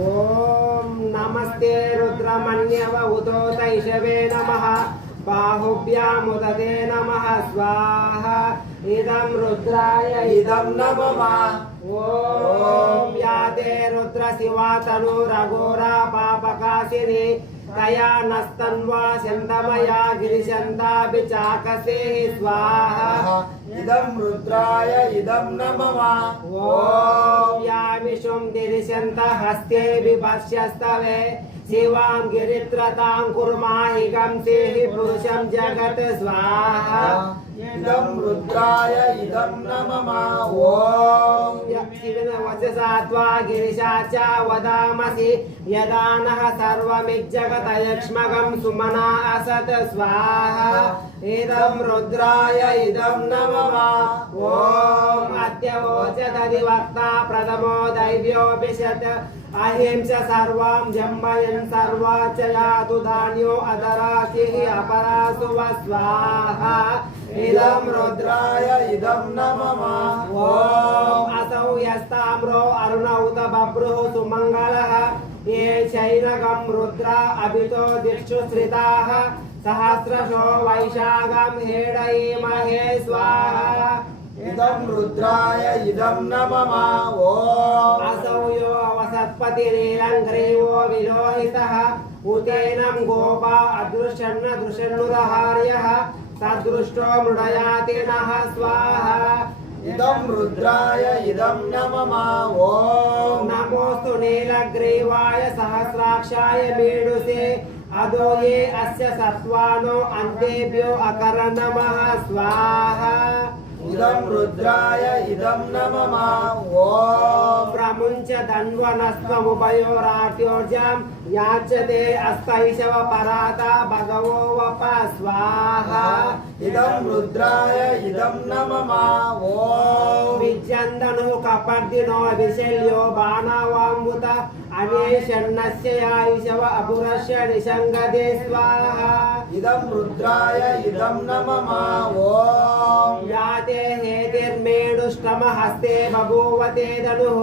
ఓం నమస్తే రుద్రమన్యవ ఉదోత ఇషవే నమ. బాహుభ్యాముదతే నమ. స్వాహ. ఇదం రుద్రాయ ఇదం నమమ ఓం యాదే రుద్ర శివాతను రఘోరా పాపకాశిని तयानस्तन्वा चन्दमया गिरिचन्दाभिचाकसे स्वाहा। इदं रुद्राय इदं नमः। ॐ यामिषुं दिरिशन्त हस्ते विपश्यस्तवे शिवां गिरित्रतां कुर्माहि गंसेहि पुरुषं जगत् स्वाहा। ఇదం రుద్రాయ ఇదం నమమ ఓం వచసాత్వా గిరిశాచ వదామసి యదా నః సర్వమిజ్జగతయక్ష్మగం సుమనా అసత్ స్వాహ ఇదం రుద్రాయ ఇదం నమః ఓం అద్య వోచదధివక్త ప్రథమో దైవ్యోపిషత్ అహింస సర్వాం జంబయన్ సర్వాచయాతు ధాన్యో అదరాసి అపరాసు స్వాహ రుద్రాయ ఇదం నమమ ఓం అసౌ యస్తామ్రో అరుణౌత బభ్రుః సుమంగళః ఏ చైనగం రుద్ర అభితో దిక్షు శ్రితాః సహస్రశో వైశాఖం హేడయీమహే స్వాహ ఇదం రుద్రాయ ఇదం నమమ ఓం అసౌ యో వసత్పతిరీలంగ్రీవో విలోహితః ఉతేనం గోపా అదృశన్న దృశన్నుదహార్యः సదృష్టో మృడయాతి నః స్వాహ ఇదం రుద్రాయ ఇదం నమమ ఓం నమోస్తు నీలగ్రీవాయ సహస్రాక్షాయ మీడుసే అదో ఏ అస్య సత్వానో అంతేభ్యో అకర నమః స్వాహ ఇదం రుద్రాయ ఇదం నమమ ఓం ప్రముంచ ధన్వనస్వముభయోరాట్యోర్జం యాచతే అస్తైషవ పరాత భగవో వప స్వాహ ఇదం రుద్రాయ ఇదం నమమ ఓం. విద్యందను కపర్దినో విశల్యో బాణవాంబుత అనేషన్నస్య యాయుషవ అపురస్య నిషంగదే స్వాహ. ఇదం రుద్రాయ ఇదం నమమ ఓం. యాతే హేతిర్మేడుష్టమ హస్తే బభూవతే ధనుః.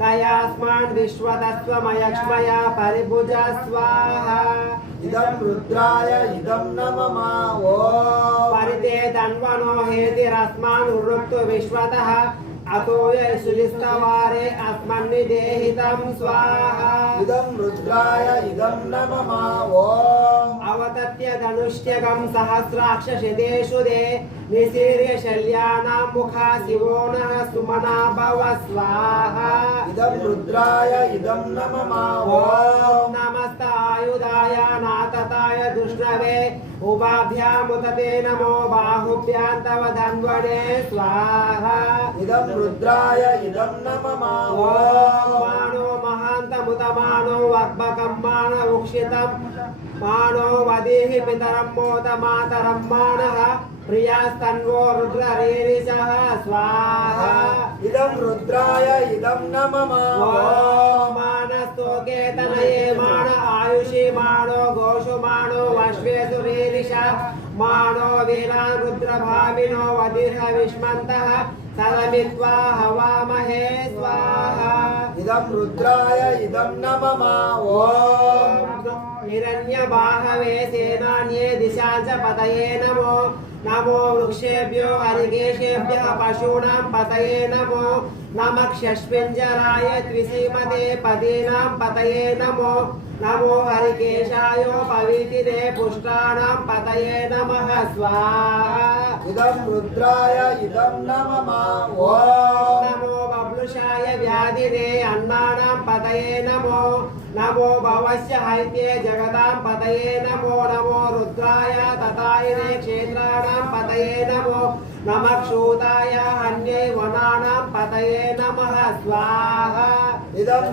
తయాస్మాన్ విశ్వతత్వమయక్ష్మయా పరిభుజ స్వాహ ఇదం రుద్రాయ ఇదం నమమ ఓం పరితే తన్వనో హేతిరస్మాన్ వృత్తు విశ్వతః అతోయ సుజిస్తవారే అస్మన్నిదేహితం స్వాహ ఇదం రుద్రాయ ఇదం నమమ ఓం అవతత్య ధనుష్యకం సహస్రాక్ష శతేషు దే నిశీర్య శల్యానాం ముఖా శివో నః సుమనా భవ స్వాహ ఇదం రుద్రాయ ఇదం నమమ ఓం ఓం నమస్తాయుధాయ నాతతాయ దుష్ణవే ఉపాభ్యాముతతే నమో బాహుభ్యాం తవ ధన్వనే స్వాహ ఇదం రుద్రాయ ఇదం నమమ ఓం ఓం మానో మహాంతముతమానో వర్భకం మాన ఉక్షితం మానో వదీహి పితరం మోత మాతరం మానః ప్రియాస్తన్వో రుద్రరేరిషః స్వాహ ఇదం రుద్రాయ ఇదం నమమ ఓం మానస్తోకే తనయే మాన ఆయుషి మానో గోషు మానో వశ్వేసు రేరిష మానో వీరా రుద్రభామినో వదిర్హ విష్మంతః సదమిత్వా హవామహే స్వాహ ఇదం రుద్రాయ ఇదం నమమ ఓం హిరణ్యబాహవే సేనాన్యే దిశాంచ పతయే నమో నమో వృక్షేభ్యో హరికేశేభ్య పశూనాం పతయే నమో నమ షష్పింజరాయ ద్విసీమతే పదీనాం పతయే నమో నమో హరికేశాయో పవితిరే పుష్టానాం పతయే నమః స్వాహ ఇదం రుద్రాయ ఇదం నమమ ఓం నమో బబ్లుషాయ వ్యాధినే అన్నానాం పతయే నమో నమో భవస్య హైత్యే జగతాం పతయే నమో నమో రుద్రాయ తతాయినే క్షేత్రాణాం పతయే నమో నమ క్షూతాయ హన్యై వనానాం పతయే నమః స్వాహ ఇదం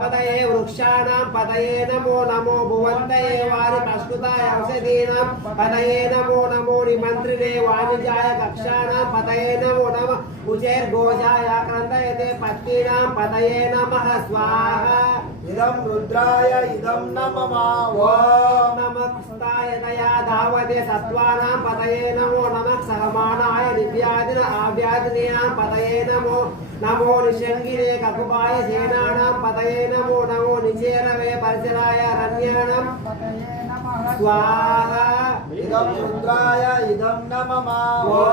సపదయే వృక్షాణాం పతయే నమో నమో భువంతయే వారి ప్రస్తుతాయ ఔషధీనాం పతయే నమో నమో నిమంత్రిణే వాణిజాయ కక్షాణాం పతయే నమో నమ కుచేర్ఘోషాయ క్రందయతే పత్నీనాం పతయే నమః స్వాహ ఇదం రుద్రాయ ఇదం నమమ ఓం నమస్తాయ దయా ధావతే సత్వానాం పతయే నమో నమ సహమానాయ దివ్యాదిన ఆవ్యాదినేయాం పతయే నమో నమో నిషంగిరే కకుపాయ సేనానాం పతయే నమో నమో నిచేరవే పరిసరాయ రణ్యాణం స్వాహ. ఇదం రుద్రాయ ఇదం నమమ. ఓం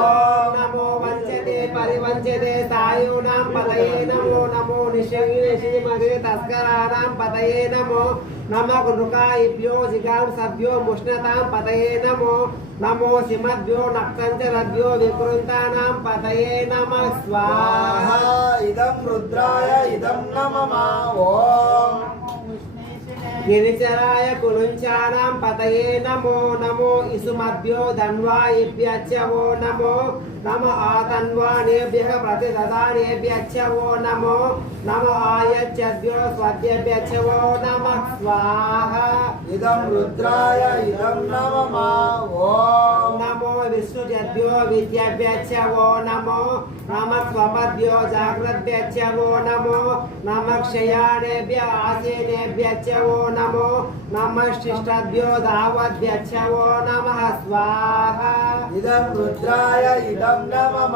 నమో వంచతే పరివంచతే సాయూనాం పతయే నమో నమో నిషంగిరే శ్రీమదే తస్కరాణాం పతయే నమో నమ గృకాయిభ్యో జిగాం సభ్యో ముష్ణతాం పతయే నమో. నమో సిమద్భ్యో నక్తంచరద్భ్యో వికృంతానాం పతయే నమ. స్వాహ ఇదం రుద్రాయ ఇదం నమమ. ఓం. గిరిచరాయ కులుంచానాం పతయే నమో. నమో ఇసుమభ్యో ధన్వాయిభ్యచ్చ ఓ నమో. నమ ఆతన్వానేభ్య ప్రతిదదానేభ్యచ్చ ఓ నమో నమ ఆయచ్చద్భ్యో స్వద్యభ్యచ్చ ఓ నమ. స్వాహ. ఇదం రుద్రాయ ఇదం నమమ? ఓం. నమో విష్ణుజద్భ్యో విద్యాభ్యచ్చ ఓ నమో నమ స్వపద్భ్యో జాగ్రద్భ్యచ్చ ఓ నమో నమ క్షయాణేభ్య ఆసేనేభ్యచ్చ ఓ నమో నమ శిష్టభ్యో దావద్భ్యచ్చ ఓ నమ. స్వాహ. ఇదం రుద్రాయ ఇదం నమ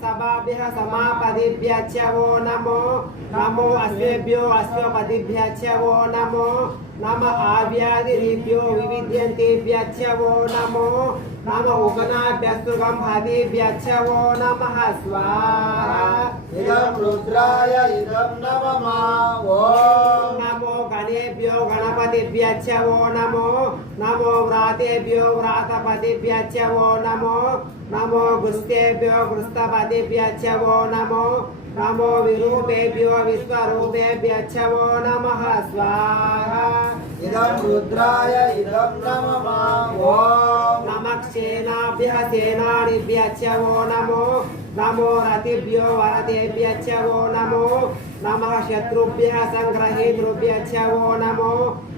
సభాభ్య సమాపదిభ్యచ్చ ఓ నమో నమో అశ్వేభ్యో అశ్వపదిభ్యచ్చ ఓ నమో నమ ఆవ్యాధిభ్యో వివిధ్యంతిభ్యచ్చ ఓ నమో నమ ఉపనాభ్యస్తుగం హదిభ్యచ్చ ఓ నమ స్వాహ ఇదం రుద్రాయ ఇదం నమమ ఓం నమో గణేభ్యో గణపతిభ్యచ్చ ఓ నమో నమో వ్రాతేభ్యో వ్రాతపతిభ్యచ్చ ఓ నమో నమో గుస్తేభ్యో గృస్తపతిభ్యచ్చ ఓ నమో నమో విరూపేభ్యో విశ్వరూపేభ్యచ్చ ఓ నమ. స్వాహ. ఇదం రుద్రాయ ఇదం నమమ ఓం. నమ క్షేనాభ్య సేనానిభ్యచ్చ ఓ నమో నమో రతిభ్యో వరదేభ్యచ్చ ఓ నమో నమ శత్రుభ్య సంగ్రహీతృభ్యచ్చ ఓ నమో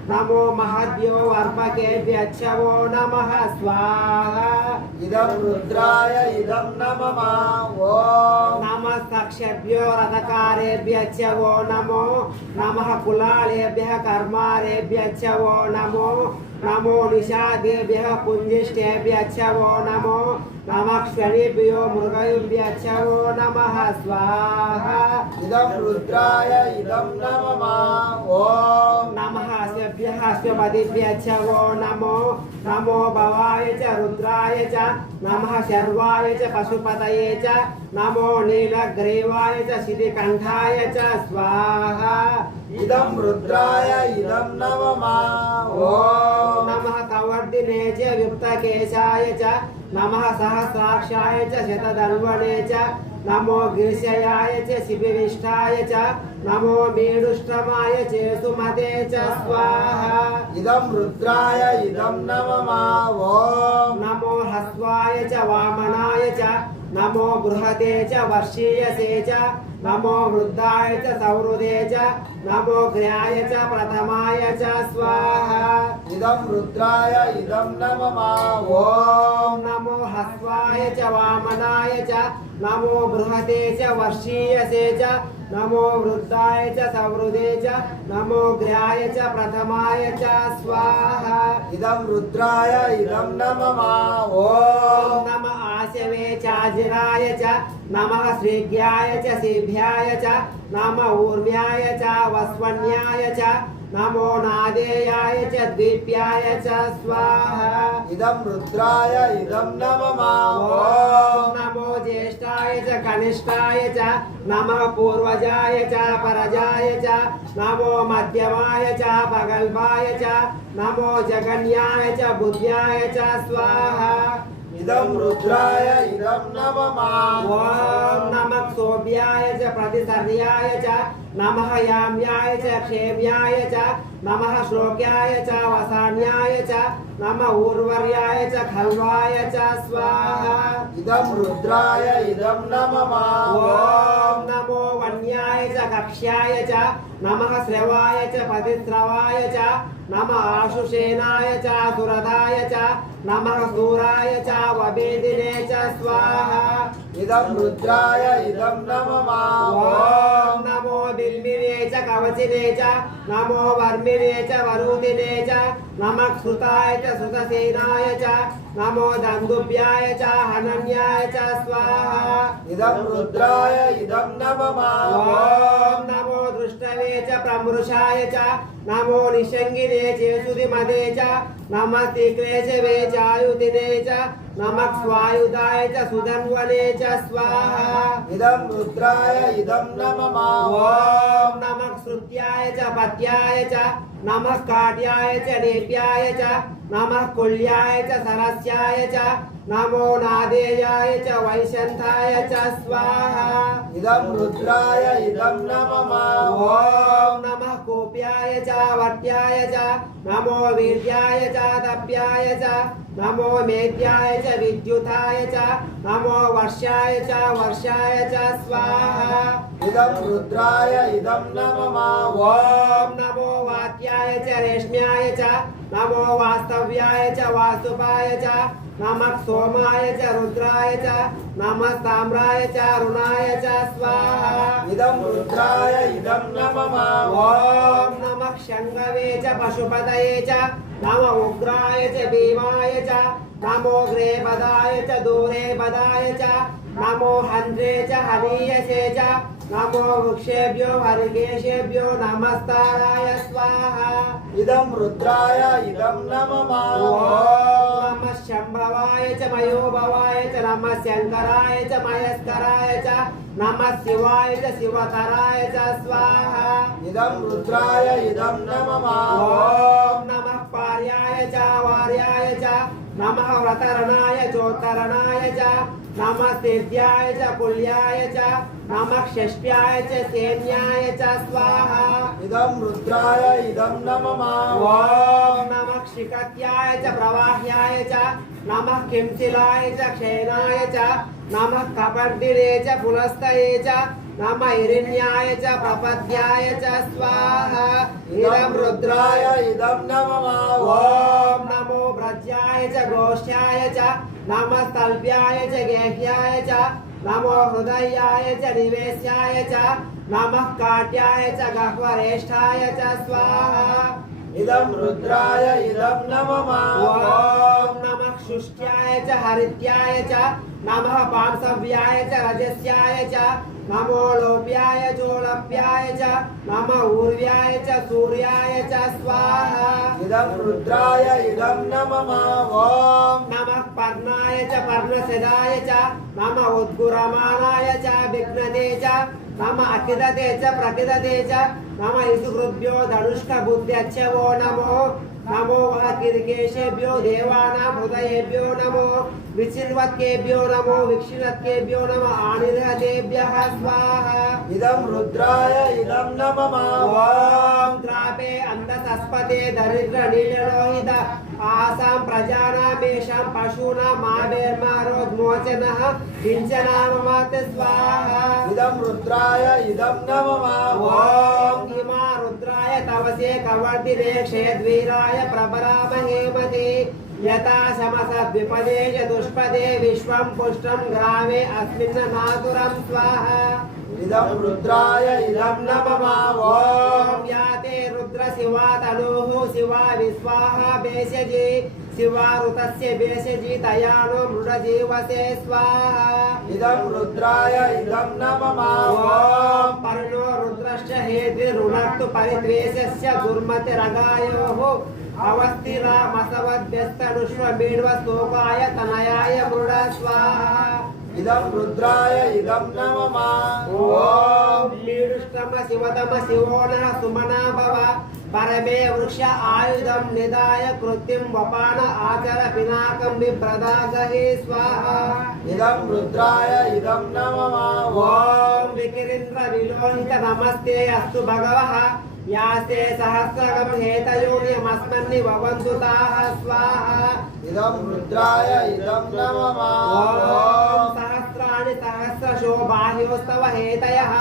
నమో మహద్భ్యో వర్పకేభ్యచ్చ ఓ నమ స్వాహ ఇదం రుద్రాయ ఇదం నమమ ఓం నమ సక్షభ్యో రథకారేభ్యచ్చ ఓ నమో నమ కులాలేభ్య కర్మారేభ్యచ్చ ఓ నమో నమో నిషాదేభ్య పుంజిష్టేభ్యచ్చ ఓ నమో నమ క్షణిభ్యో మృగయుభ్యచ్చ ఓ నమ స్వాహ ఇదం రుద్రాయ ఇదం నమమ ఓం నమ అస్యభ్య అశ్వపతిభ్యచ్చ ఓ నమో నమో భవాయ చ రుద్రాయ చ నమ శర్వాయ చ పశుపతయే చ నమో నీలగ్రీవాయ చ శితికంఠాయ చ స్వాహ ఇదం రుద్రాయ ఇదం నమమ ఓం నమ కవర్దినే చ యుక్తకేశాయ చ నమ సహస్రాక్షాయ చ శతధన్వనే చ నమో గిరిశయాయ చ శిబివిష్టాయ చ నమో మేడుష్టమాయ చేసుమతే చ స్వాహ ఇదం రుద్రాయ ఇదం నమమ ఓం నమో హస్వాయ చ వామనాయ చ నమో బృహతే చ వర్షీయసే చ నమో వృద్ధాయ చ సౌహృదే చ నమో గ్రాయ చ ప్రథమాయ చ స్వాహ ఇదం రుద్రాయ ఇదం నమమ ఓం ఓం నమో హస్వాయ చ వామనాయ చ నమో బృహతే చ వర్షీయసే చ నమో వృద్ధాయ చ సౌహృదే చ నమో గ్రాయ చ ప్రథమాయ చ స్వాహ. ఇదం రుద్రాయ ఇదం నమమ ఓం ఓం నమ ఆశవే చాజిరాయ చ నమ శ్రీజ్ఞాయ చ సిభ్యాయ చ నమ చ చ నమో నాదేయాయ చ ద్వీప్యాయ చ స్వాహ ఇదం రుద్రాయ ఇదం ఓం నమో జ్యేష్ఠాయ చ కనిష్టాయ చ నమ పూర్వజాయ చ పరజాయ చ నమో మధ్యమాయ చ పగల్భాయ చ నమో జగన్యాయ చ బుద్ధ్యాయ చ స్వాహ ఇదం రుద్రాయ ఇదం నమమ नमः याम्याय च क्षेम्याय च नमः श्लोक्याय च वसान्याय च नम ऊर्वर्याय च खल्वाय च स्वाहा। इदं रुद्राय इदं नमः ॐ नमो वन्याय च कक्ष्याय च नमः श्रवाय च पतिस्रवाय च नम आशुषेनाय च सुरदाय च नमः सूराय च ववेदिने च स्वाहा। ఇదం రుద్రాయ ఇదం నమమా ఓం నమో బిల్మినే చ కవచినే చ నమో వర్మినే చ వరుదినే చ नमः श्रुताय च श्रुतसेनाय च नमो दन्दुभ्याय च हनन्याय च स्वाहा इदं रुद्राय इदं नमः ॐ नमो दृष्टवे च प्रमृषाय च नमो निषङ्गिने चेसुदिमदे च नमः तिक्लेशवे चायुदिने च नमः स्वायुधाय च सुधन्वने च स्वाहा इदं रुद्राय इदं नमः ॐ नमः श्रुत्याय च पत्याय च नमः काट्याय च नेप्याय च नमः कुल्याय च सरस्याय च नमो नादेयाय च वैशन्थाय च स्वाहा। इदं रुद्राय इदं नमः। ॐ नमः कोप्याय च वट्याय च नमो वीर्याय च तप्याय च नमो मेद्याय च विद्युताय च नमो वर्षाय च वर्षाय च स्वाहा। इदं रुद्राय इदं नमः। ॐ नमो वात्याय च रेष्म्याय च नमो वास्तव्याय च वासुपाय च नमः सोमाय च रुद्राय च नमः ताम्राय च रुणाय च स्वाहा। इदं रुद्राय इदं नमः। ॐ नमः शङ्गवे च पशुपतये च नम उग्राय च भीमाय च नमो ग्रेपदाय च दूरेपदाय च नमो हन्त्रे च हनीयसे च నమో వృక్షేభ్యో వరికేశేభ్యో నమస్తారాయ స్వాహ. ఇదం రుద్రాయ ఇదం నమమా నమ శంభవాయ చ మయోభవాయ చ నమ శంకరాయ చ మయస్కరాయ చ నమ శివాయ చ శివకరాయ చ స్వాహ. ఇదం రుద్రాయ ఇదం నమమా ఓం నమః పార్యాయ చ వార్యాయ చ నమ వ్రతరణాయ జ్యోతరణాయ చ నమ సేద్యాయ చ కుల్యాయ చ నమ షష్ట్యాయ చ సేన్యాయ చ స్వాహ ఇదం రుద్రాయ ఇదం నమమ ఓం నమ క్షికత్యాయ చ ప్రవాహ్యాయ చ నమ కించిలాయ చ క్షేణాయ చ నమ కపర్దిరే చ పులస్తయే చ नमः हिरण्याय च पपद्याय च स्वाहा। इदं रुद्राय। इदं नमः। ॐ नमो व्रज्याय च गोष्ठ्याय च नमः तल्प्याय च गेह्याय च नमो हृदयाय च निवेश्याय च नमः काट्याय च गह्वरेष्ठाय च स्वाहा। इदं रुद्राय इदं नमः ॐ नमः शुष्ट्याय च हरित्याय च नमः पांसव्याय च रजस्याय च नमो लोप्याय चोलप्याय च नमः ऊर्व्याय च सूर्याय च स्वाहा इदं रुद्राय इदं नमः ॐ नमः पर्णाय च पर्णसदाय च नमः उद्गुरमाणाय च विघ्नते च नमः अकिदते च प्रकिदते च నమ ఇసుహృద్భ్యో నమో నమో కీర్కేశేభ్యో దేవానాం హృదయేభ్యో నమో విచిన్వత్కేభ్యో నమో విక్షిణత్కేభ్యో నమ ఆనిరతేభ్య స్వాహ ఇదం రుద్రాయ ఇదం నమ త్రాపే అంధతస్పతే దరిద్ర నీలలోహిత ఆసాం ప్రజానామేషాం పశూనాం మావేర్మారోద్మోచన కించనామమాత స్వాహ ఇదం రుద్రాయ ఇదం నమమా ఓం तपसे कवर्तिरेक्षयद्वीराय प्रबरामहेमते। यथा समसद्विपदे चतुष्पदे विश्वं पुष्टं ग्रामे अस्मिन् नातुरं स्वाहा। इदं रुद्राय इदं नममावो। याते रुद्रशिवा तनोः शिवा विश्वाहा भेषजे शिवा ऋतस्य भेषजी तयानो मृडजीवसे स्वाहा इदं रुद्राय इदं नमः ॐ पर्णो रुद्रश्च हेद्रिरुणक्तु परिद्वेषस्य दुर्मतिरगायोः अवस्थिरामसवद्भ्यस्तनुष्वमीड्वस्तोकाय तनयाय मृड स्वाहा ఇదం రుద్రాయ ఇదం నమమ. ఓం నీడుష్టమ శివతమ శివోన సుమనా భవ. పరమే వృక్ష ఆయుధం నిదాయ కృత్యం వపాన ఆచర పినాకం విప్రదాగహే స్వాహ. ఇదం రుద్రాయ ఇదం నమమ. ఓం వికిరింద్ర విలోహిత నమస్తే. అస్తు భగవః. యాస్తే సహస్రగమహేతయోనిమస్మన్ని భవంతు తాః స్వాహ ఇదం రుద్రాయ ఇదం నమః ఓం సహస్రాణి సహస్రశోభాయోస్తవ హేతయః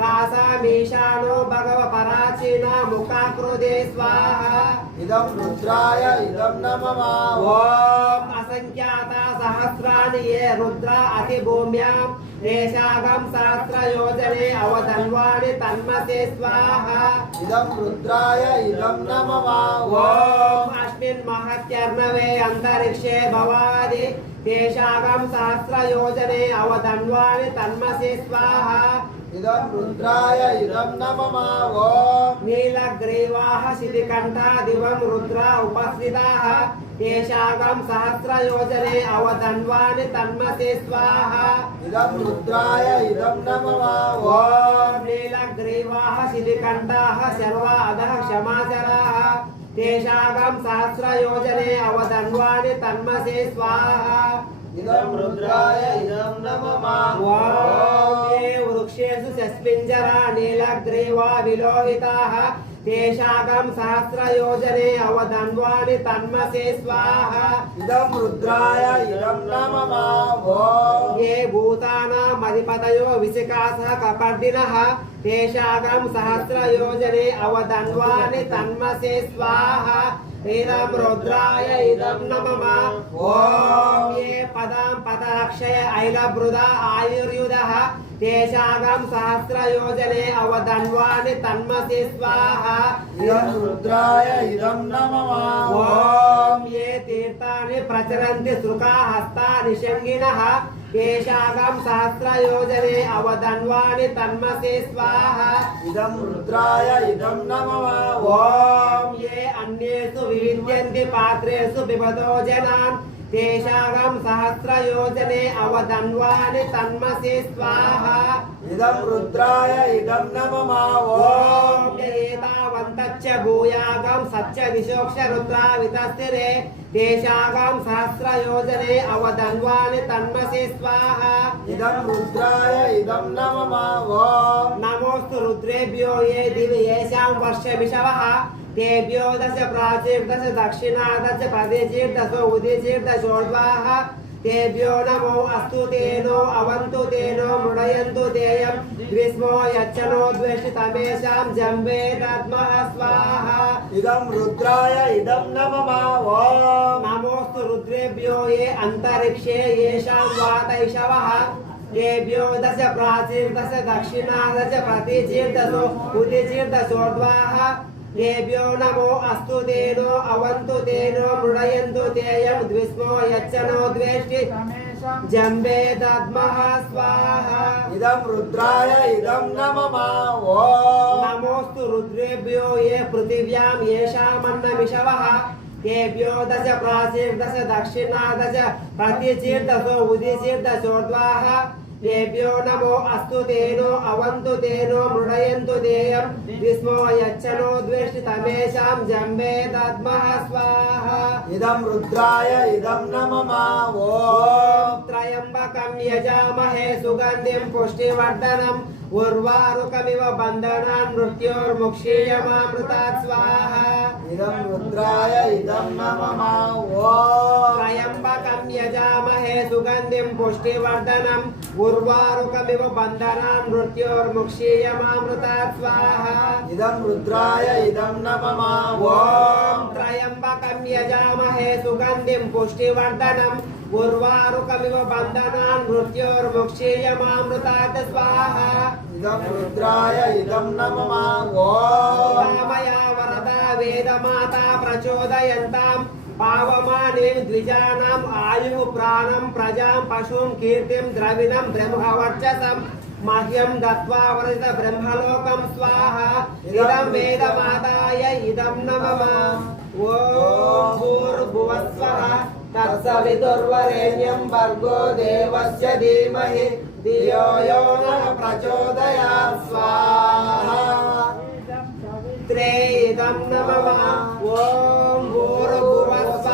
तासामीशानो भगव पराचीना मुखाकृते स्वाहा इदं रुद्राय इदं न मम ॐ असङ्ख्याता सहस्राणि ये रुद्रा अतिभूम्यां येषागं सहस्रयोजने अवधन्वाणि तन्मते स्वाहा इदं रुद्राय इदं न मम ॐ अस्मिन् महत्यर्णवे अन्तरिक्षे भवादि तेषागं सहस्रयोजने अवधन्वाणि तन्मसे स्वाहा ఇదం రుద్రాయ ఇదం నమమావో నీలగ్రీవాః శిఖికంఠా దివం రుద్ర ఉపస్థితాః ఏషాగం సహస్రయోజనే అవధన్వాని తన్మసే స్వాహ ఇదం రుద్రాయ ఇదం నమమావో నీలగ్రీవాః శిఖికంఠాః సర్వా అధః క్షమాచరాః తేషాగం సహస్రయోజనే అవధన్వాని తన్మసే స్వాహ ఇదం రుద్రాయ ఇదం నమమా వామే వృక్షేషు సస్పింజరా నీలగ్రీవా విలోవితాః తేషాకం సహస్రయోజనే అవధన్వాని తన్మసే స్వాహ ఇదం రుద్రాయ ఇదం నమమా ఏ భూతానామధిపతయో విశికాస కపర్దినః తన్మసే స్వాహ ये भूतानामधिपतयो विशिकासः कपर्दिनः तेषागं सहस्रयोजने अवधन्वानि तन्मसे स्वाहा इदं रुद्राय इदं न मम ॐ ये पदां पदरक्षय ऐलभृदा आयुर्युधः तेषागं सहस्रयोजने अवधन्वानि तन्मसे स्वाहा इदं रुद्राय इदं न मम ॐ ये तीर्थानि प्रचरन्ति सुखाहस्ता निषङ्गिनः तेषागं सहस्रयोजने अवधन्वानि तन्मसे स्वाहा इदं रुद्राय इदं न मम ॐ ये अन्येषु विविद्यन्ति पात्रेषु पिबतो जनान् తేషాం సహస్రయోజనే అవధన్వాని తన్మసి స్వాహ ఇదం రుద్రాయ ఇదం నమమావోతావంతచ్చ భూయాగం సత్య దిశోక్ష రుద్రా వితస్థిరే తేషాగం సహస్రయోజనే అవధన్వాని తన్మసి స్వాహ ఇదం రుద్రాయ ఇదం నమమావో నమోస్తు రుద్రేభ్యో ఏ దివి ఏషాం వర్ష విషవ तेभ्यो दश प्राचीर्दश दक्षिणा प्रदेशीर्दश तेभ्यो नमो अस्तु तेनो अवन्तु तेनो मृडयन्तु तेयं ग्रीष्मो यच्छनो द्वेष्टि तमेषां जम्बे दद्मः स्वाहा इदं रुद्राय इदं न नमोऽस्तु रुद्रेभ्यो ये अन्तरिक्षे येषां वातैषवः। तेभ्यो दश प्राचीर्दश दक्षिणा दश प्रतिचीर्दशो उदिचीर्दशोर्ध्वाः तेभ्यो नमो अस्तु तेनो अवन्तु तेनो मृडयन्तु तेयं द्विस्मो यच्छनो द्वेष्टि। जम्बे दद्मः स्वाहा। इदं रुद्राय इदं न मम ॐ नमोऽस्तु रुद्रेभ्यो ये पृथिव्यां येषामन्नमिषवः तेभ्यो दश प्राचीर्दश दक्षिणा दश प्रतिचीर्दशो उदिचीर्दशोर्ध्वाः तेभ्यो नमो अस्तु तेनो अवन्तु तेनो मृडयन्तु तेयं विस्मो यच्छनो द्वेष्टि तमेषां जम्बे दद्मः स्वाहा इदं रुद्राय इदं न मम ॐ ॐ त्र्यम्बकं यजामहे सुगन्धिं पुष्टिवर्धनम् उर्वारुकमिव बन्धनान् मृत्योर्मुक्षीयमामृतात् स्वाहा इदं रुद्राय इदं न मम ॐ त्र्यम्बकं यजामहे सुगन्धिं पुष्टिवर्धनम् उर्वारुकमिव बन्धनान् मृत्योर्मुक्षीयमामृतात् स्वाहा इदं रुद्राय इदं न मम ॐ त्र्यम्बकं यजामहे सुगन्धिं पुष्टिवर्धनम् उर्वारुकमिव बन्धनान् मृत्योर्मुक्षीयमामृतात् स्वाहा। इदं रुद्राय इदं न मम ॐ वरदा वेदमाता प्रचोदयन्तां पावमानीं द्विजानाम् आयुः प्राणं प्रजां पशुं कीर्तिं द्रविणं ब्रह्मवर्चसं मह्यं दत्त्वा वर्षित ब्रह्मलोकं स्वाहा। इदं वेदमाताय इदं न मम ॐ भूर्भुवस्वः। भर्गो देवस्य धीमहि। यो नः प्रचोदयात्। स्वाहा। त्रेदं नमः। ॐ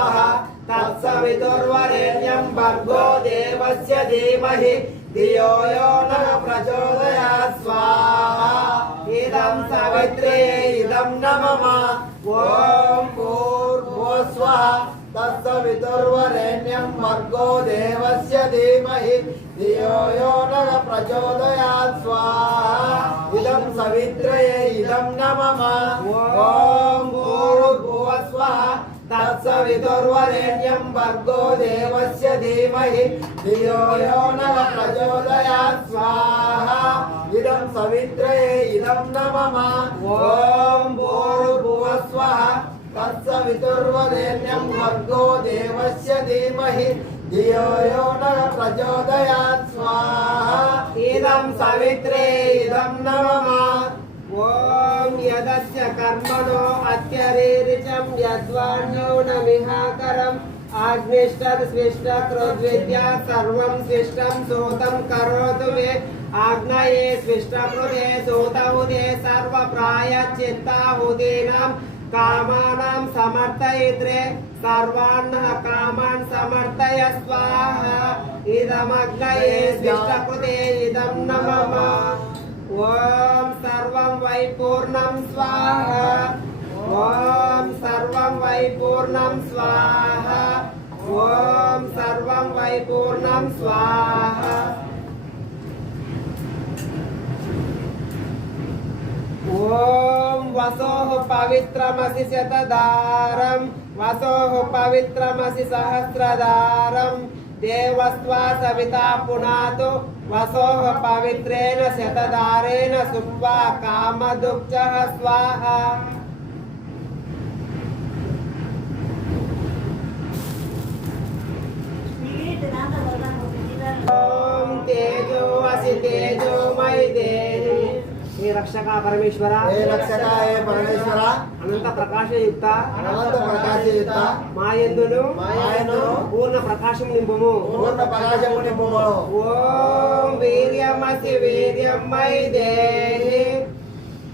नमः तत्सवितुर्वरेण्यं भर्गो देवस्य धीमहि धियो यो न प्रचोदयात् स्वाहा इदं सवित्रे इदं न मम ॐ पूर्वो स्वाहा तत्सवितुर्वरेण्यं भर्गो देवस्य धीमहि धियो यो न प्रचोदयात् स्वाहा इदं सवित्रये इदं न मम ॐ తత్సవితుర్వరేణ్యం భర్గో దేవస్య ధీమహి ధియో యో నః ప్రచోదయాత్ స్వాహా ఇదం సవిత్రయే ఇదం న మమ ఓం భూర్భువస్వః తత్సవితుర్వరేణ్యం భర్గో దేవస్య ధీమహి ధియో యో నః ప్రచోదయాత్ స్వాహా ఇదం సవిత్రే ఇదం న మమ ఓం ॐ यदस्य कर्मणो अत्यरीरिचं यद्वाण्यो न विहाकरम्। आग्निष्टं स्विष्ट क्रोद्विद्या सर्वं स्विष्टं सोतं करोतु मे। आग्नये स्विष्टमृदे सोतहुदे सर्वप्रायश्चित्ताहुदीनां कामानां समर्थयित्रे। सर्वान्नः कामान् समर्थय स्वाहा। इदमग्नये स्विष्टकृते इदं न ఓం సర్వం వై పూర్ణం స్వాహ. ఓం సర్వం వై పూర్ణం స్వాహ. ఓం సర్వం వై పూర్ణం స్వాహ. ఓం వసోః పవిత్రమసి శతదారం. వసోః పవిత్రమసి సహస్రదారం. దేవస్వా సవితా పునాతు వసోహ పవిత్రేణ శతదారేణ సుప్వా కామదుఃఖః స్వాహ రక్షక పరమేశ్వర. హే రక్షకాయ పరమేశ్వర? అనంత ప్రకాశయుక్త. అనంత ప్రకాశయుత మాయందును. మాయందును. పూర్ణ ప్రకాశం నింపుము. పూర్ణ ప్రకాశము నింపుము. ఓం వీర్యమసి వీర్యమై దేహి.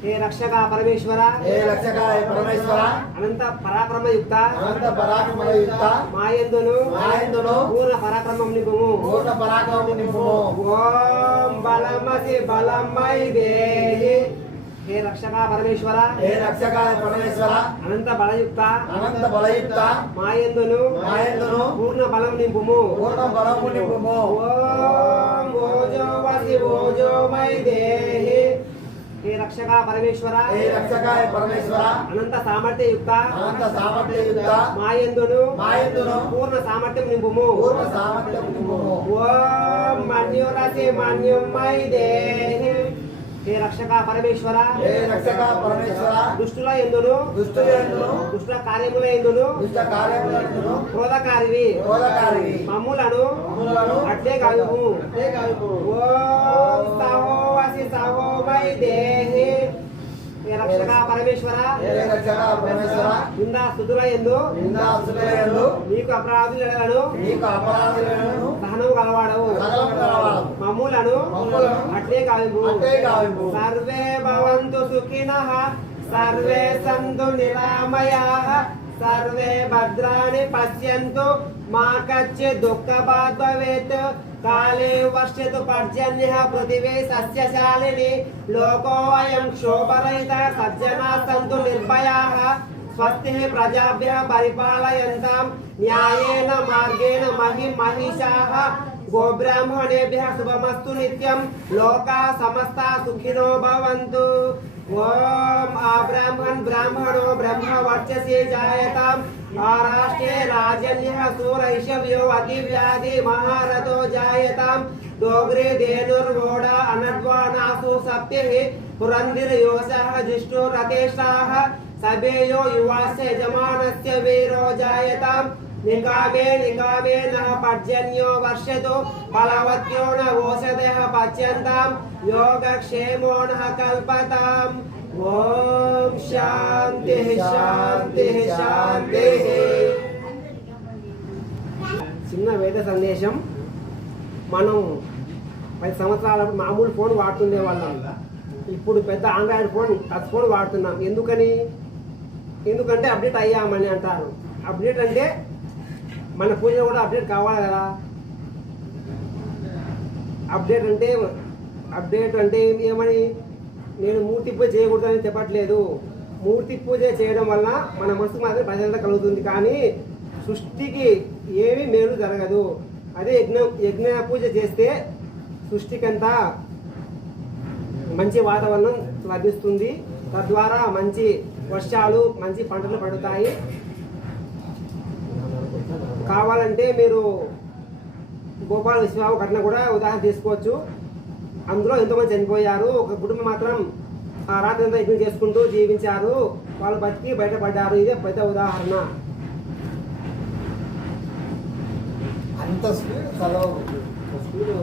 హే రక్షక పరమేశ్వర. హే రక్షకాయ పరమేశ్వర. అనంత పరాక్రమయుక్త. అనంత పరాక్రమయుక్త. మాయందును. మాయందును. పూర్ణ పరాక్రమం నింపుము. పూర్ణ పరాక్రమము నింపుము. ఓం బలమసి బలమై దేహి హే రక్షక పరమేశ్వర. హే రక్షకాయ పరమేశ్వర. అనంత బలయుక్త. అనంత బలయుక్త. మాయందును. మాయందును. పూర్ణ బలం నింపుము. పూర్ణ బలము నింపుము. ఓం ఓజో వసి ఓజోమై దేహి. హే రక్షక పరమేశ్వర? హే రక్షకాయ పరమేశ్వర? అనంత సామర్థ్యయుక్త? అనంత సామర్థ్యయుక్త? మాయందును? మాయందును? పూర్ణ సామర్థ్యం నింపుము. పూర్ణ సామర్థ్యము నింపుము. ఓం మన్యురసి మన్యుమై దేహి హే రక్షక పరమేశ్వర? హే రక్షక పరమేశ్వర? దుష్టుల ఎందును? దుష్టుల యందును దుష్ట కార్యముల ఎందును? దుష్ట కార్యములను క్రోధకారివి. క్రోధకారివి. మమ్ములను? మమ్ములను? అట్లే కాదుము. అట్లే కాదుము. ఓం సహోవసి సహోమై దేహి హే రక్షక పరమేశ్వర హే రక్షక పరమేశ్వర? నిందా స్థుతుల ఎందు? నిందా అసురులను నీకు అపరాధులను నీకు అపరాధులను సహనము కలవాడవు సకలము కలవాడవు. మమ్ములను? మమ్ములను? అట్లే కాదు అట్లే కావింపు. సర్వే భవంతు సుఖినః సర్వే సంతు నిరామయాః సర్వే భద్రాణి పశ్యంతు काले वर्षतु पर्जन्यः सज्जनाः सन्तु निर्भयाः। स्वस्तिः प्रजाभ्यः परिपालयन्तां न्यायेन, मार्गेण महिषाः गोब्राह्मणेभ्यः शुभमस्तु नित्यं लोकाः समस्ताः सुखिनो भवन्तु। ब्राह्मणो ब्रह्मवर्चसे जायताम्। आराष्ट्रे राजन्यः सूरैषभ्यो अतिव्याधि महारथो जायताम् डोग्रे धेनुर्वोडा अनड्वानासु सप्तिः पुरन्दिर्योषः जुष्टो रतेशाः सभेयो युवास्य यजमानस्य वीरो जायताम् निकामे निकामे नः पर्जन्यो वर्षतु बलवत्यो न ओषधयः पच्यन्ताम् योगक्षेमो नः कल्पताम्। ఓం శాంతి శాంతి శాంతి. చిన్న వేద సందేశం. మనం పది సంవత్సరాల మామూలు ఫోన్ వాడుతుండే వాళ్ళం. ఇప్పుడు పెద్ద ఆండ్రాయిడ్ ఫోన్ టచ్ ఫోన్ వాడుతున్నాం. ఎందుకని? ఎందుకంటే అప్డేట్ అయ్యామని అంటారు. అప్డేట్ అంటే మన పూజ కూడా అప్డేట్ కావాలి కదా. అప్డేట్ అంటే అప్డేట్ అంటే ఏమని? నేను మూర్తి పూజ చేయకూడదని చెప్పట్లేదు. మూర్తి పూజ చేయడం వల్ల మన మనసు మాత్రం ప్రజలత కలుగుతుంది. కానీ సృష్టికి ఏమీ మేలు జరగదు. అదే యజ్ఞ యజ్ఞ పూజ చేస్తే సృష్టికంతా మంచి వాతావరణం లభిస్తుంది. తద్వారా మంచి వర్షాలు మంచి పంటలు పండుతాయి. కావాలంటే మీరు గోపాల విశ్వబాబు కూడా ఉదాహరణ తీసుకోవచ్చు. అందులో ఎంతోమంది చనిపోయారు. ఒక కుటుంబం మాత్రం ఆ రాత్రి అంతా యజ్ఞం చేసుకుంటూ జీవించారు. వాళ్ళు బతికి బయటపడ్డారు. ఇదే పెద్ద ఉదాహరణ. అంత స్పీడ్ చదవ స్పీడ్